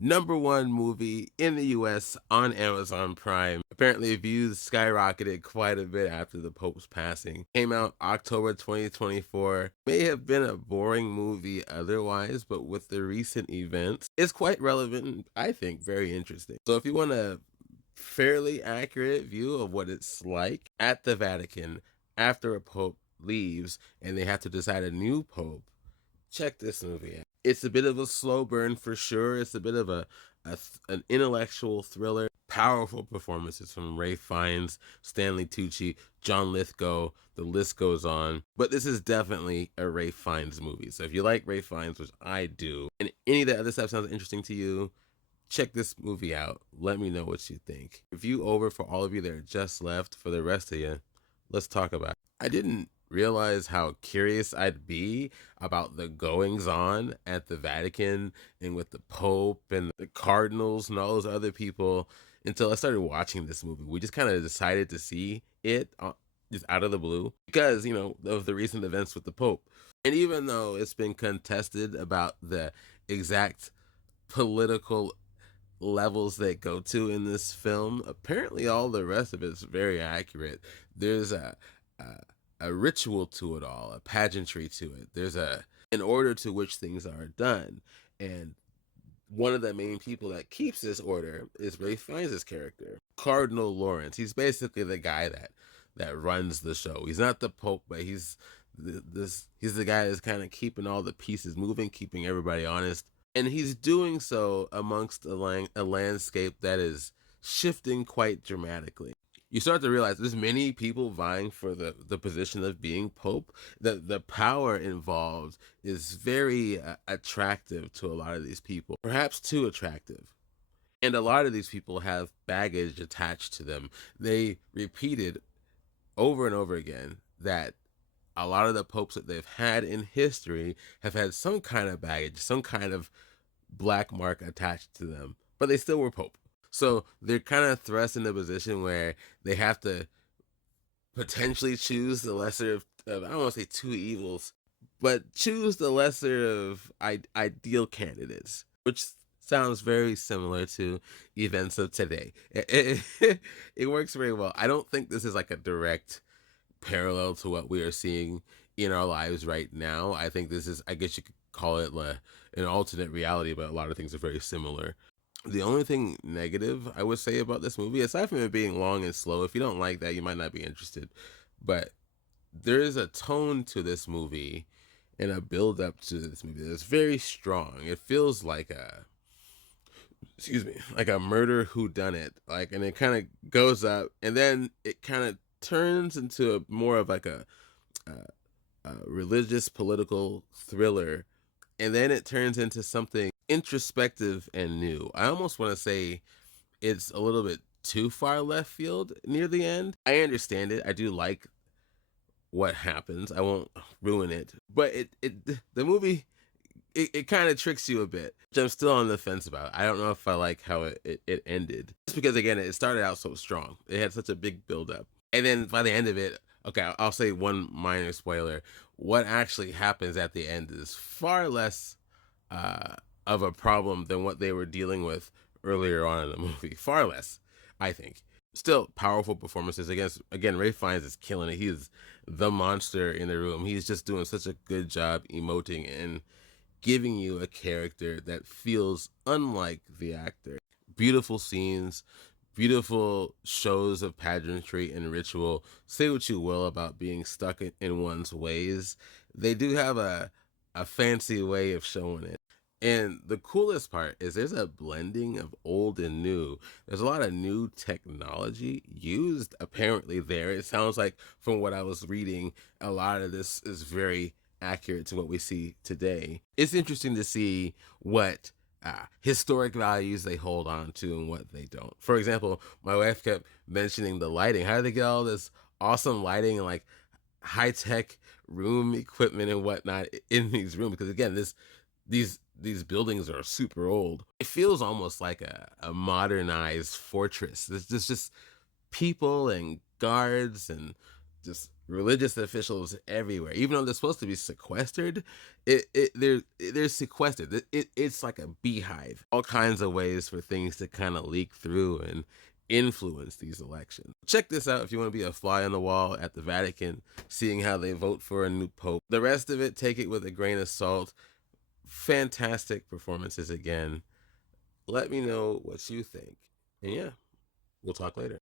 #1 movie in the US on Amazon Prime. Apparently, views skyrocketed quite a bit after the Pope's passing. Came out October 2024. May have been a boring movie otherwise, but with the recent events, it's quite relevant and I think very interesting. So if you want a fairly accurate view of what it's like at the Vatican after a pope leaves and they have to decide a new pope, check this movie out. It's a bit of a slow burn for sure. It's a bit of an intellectual thriller. Powerful performances from Ray Fiennes, Stanley Tucci, John Lithgow. The list goes on. But this is definitely a Ray Fiennes movie. So if you like Ray Fiennes, which I do, and any of the other stuff sounds interesting to you, check this movie out. Let me know what you think. Review over for all of you that are just left. For the rest of you, let's talk about it. I didn't realize how curious I'd be about the goings on at the Vatican and with the Pope and the cardinals and all those other people until I started watching this movie. We just kind of decided to see it just out of the blue because, of the recent events with the Pope. And even though it's been contested about the exact political levels they go to in this film, apparently all the rest of it's very accurate. There's a ritual to it all, a pageantry to it. There's an order to which things are done. And one of the main people that keeps this order is Ray Fiennes' character, Cardinal Lawrence. He's basically the guy that runs the show. He's not the Pope, but he's the guy that's kind of keeping all the pieces moving, keeping everybody honest. And he's doing so amongst a landscape that is shifting quite dramatically. You start to realize there's many people vying for the position of being Pope. The power involved is very attractive to a lot of these people, perhaps too attractive. And a lot of these people have baggage attached to them. They repeated over and over again that a lot of the popes that they've had in history have had some kind of baggage, some kind of black mark attached to them, but they still were pope. So they're kind of thrust in a position where they have to potentially choose the lesser of I don't want to say two evils, but choose the lesser of ideal candidates, which sounds very similar to events of today. It works very well. I don't think this is like a direct parallel to what we are seeing in our lives right now. I think this is, I guess you could call it an alternate reality, but a lot of things are very similar. The only thing negative I would say about this movie, aside from it being long and slow, if you don't like that, you might not be interested. But there is a tone to this movie and a build up to this movie that's very strong. It feels like like a murder whodunit. And it kind of goes up and then it kind of turns into more of like a religious political thriller, and then it turns into something introspective and new. I almost want to say it's a little bit too far left field near the end. I understand it. I do like what happens. I won't ruin it, but the movie it kind of tricks you a bit, which I'm still on the fence about. I don't know if I like how it ended, just because again it started out so strong. It had such a big build up, and then by the end of it, okay, I'll say one minor spoiler. What actually happens at the end is far less of a problem than what they were dealing with earlier on in the movie. Far less, I think. Still powerful performances. Again, Ray Fiennes is killing it. He is the monster in the room. He's just doing such a good job emoting and giving you a character that feels unlike the actor. Beautiful scenes, beautiful shows of pageantry and ritual. Say what you will about being stuck in one's ways. They do have a fancy way of showing it. And the coolest part is there's a blending of old and new. There's a lot of new technology used apparently there. It sounds like from what I was reading, a lot of this is very accurate to what we see today. It's interesting to see what historic values they hold on to and what they don't. For example, my wife kept mentioning the lighting. How do they get all this awesome lighting and like high-tech room equipment and whatnot in these rooms? Because again, these buildings are super old. It feels almost like a modernized fortress. There's just people and guards and just religious officials everywhere. Even though they're supposed to be sequestered, they're sequestered. It's like a beehive. All kinds of ways for things to kind of leak through and influence these elections. Check this out if you want to be a fly on the wall at the Vatican, seeing how they vote for a new pope. The rest of it, take it with a grain of salt. Fantastic performances again. Let me know what you think. And yeah, we'll talk later.